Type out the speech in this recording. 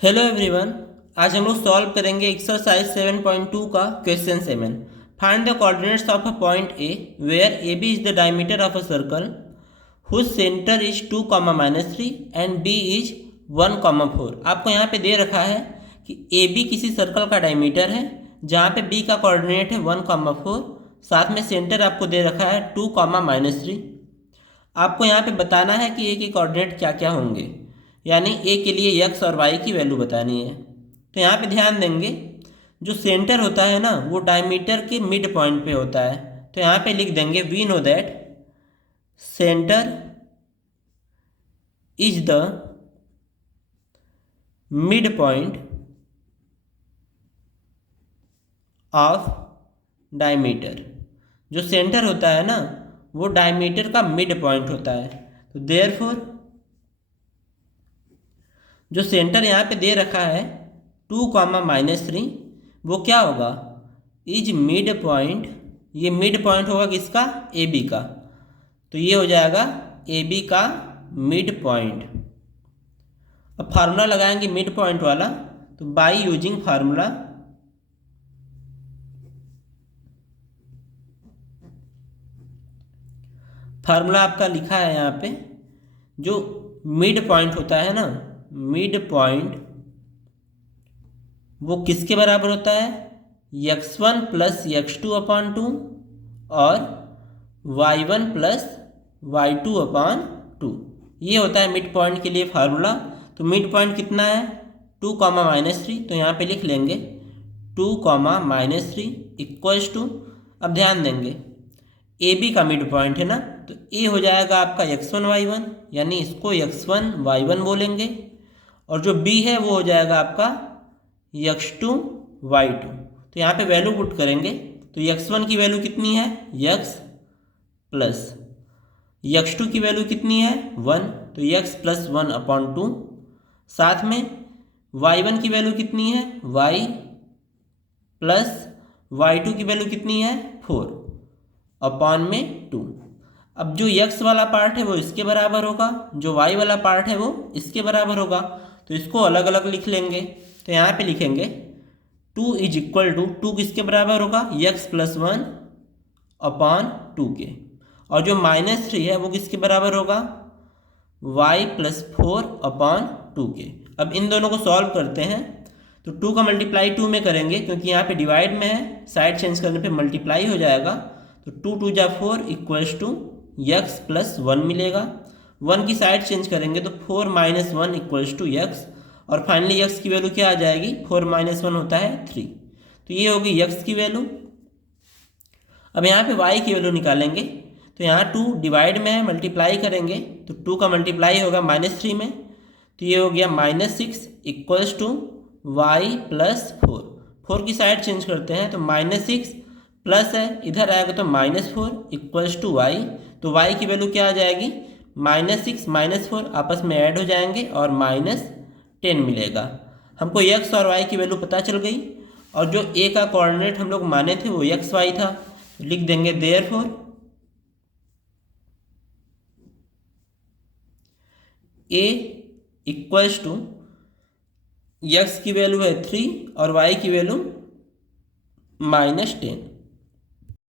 Hello everyone. आज हम लोग सॉल्व करेंगे एक्सरसाइज 7.2 का question 7। Find the coordinates of a point A where A B is the diameter of a circle whose centre is 2, -3 and B is 1, 4। आपको यहाँ पे दे रखा है कि ए बी किसी सर्कल का डायमीटर है जहाँ पे बी का कोऑर्डिनेट है 1, 4। साथ में सेंटर आपको दे रखा है 2, -3। आपको यहाँ पे बताना है कि ए के कोऑर्डिनेट क्या क्या होंगे, यानी ए के लिए एक्स और वाई की वैल्यू बतानी है। तो यहाँ पे ध्यान देंगे, जो सेंटर होता है ना वो डायमीटर के मिड पॉइंट पे होता है। तो यहाँ पे लिख देंगे we know that centre is the midpoint of diameter. जो सेंटर होता है ना वो डायमीटर का मिड पॉइंट होता है। तो देयरफॉर जो सेंटर यहाँ पे दे रखा है 2, -3, वो क्या होगा, इज मिड पॉइंट। ये मिड पॉइंट होगा किसका, ए बी का। तो ये हो जाएगा ए बी का मिड पॉइंट। अब फार्मूला लगाएंगे मिड पॉइंट वाला, तो बाई यूजिंग फार्मूला आपका लिखा है यहाँ पे। जो मिड पॉइंट होता है ना, मिड पॉइंट वो किसके बराबर होता है, x1 प्लस x2/2 और y1 प्लस y2/2। ये होता है मिड पॉइंट के लिए फार्मूला। तो मिड पॉइंट कितना है 2, -3। तो यहाँ पे लिख लेंगे 2, -3 इक्वल्स टू, अब ध्यान देंगे ए बी का मिड पॉइंट है ना, तो ए हो जाएगा आपका x1 y1, यानी इसको x1 y1 बोलेंगे। और जो बी है वो हो जाएगा आपका x2 y2। तो यहाँ पे वैल्यू पुट करेंगे तो x1 की वैल्यू कितनी है x प्लस x2 की वैल्यू कितनी है 1, तो x प्लस 1/2। साथ में y1 की वैल्यू कितनी है y प्लस y2 की वैल्यू कितनी है 4/2। अब जो x वाला पार्ट है वो इसके बराबर होगा, जो y वाला पार्ट है वो इसके बराबर होगा। तो इसको अलग अलग लिख लेंगे। तो यहाँ पे लिखेंगे 2 इज इक्वल टू, 2 किसके बराबर होगा x प्लस 1/2 के। और जो -3 है वो किसके बराबर होगा y प्लस 4/2 के। अब इन दोनों को सॉल्व करते हैं। तो 2 का मल्टीप्लाई 2 में करेंगे, क्योंकि यहाँ पे डिवाइड में है, साइड चेंज करने पे मल्टीप्लाई हो जाएगा। तो 2 2 4 इक्वल्स टू x प्लस 1 मिलेगा। 1 की साइड चेंज करेंगे तो 4 - 1 इक्वल्स टू x। और फाइनली x की वैल्यू क्या आ जाएगी, 4 - 1 होता है 3। तो ये होगी x की वैल्यू। अब यहाँ पे y की वैल्यू निकालेंगे। तो यहाँ 2 डिवाइड में है, मल्टीप्लाई करेंगे तो 2 का मल्टीप्लाई होगा -3 में। तो ये हो गया -6 इक्वल्स टू y प्लस 4। 4 की साइड चेंज करते हैं तो -6 प्लस है, इधर आएगा तो -4 इक्वल्स टू y। तो y की वैल्यू क्या आ जाएगी, -6 -4 आपस में ऐड हो जाएंगे और -10 मिलेगा। हमको x और y की वैल्यू पता चल गई। और जो a का कोऑर्डिनेट हम लोग माने थे वो x y था। तो लिख देंगे therefore a equals to, x की वैल्यू है 3 और y की वैल्यू -10।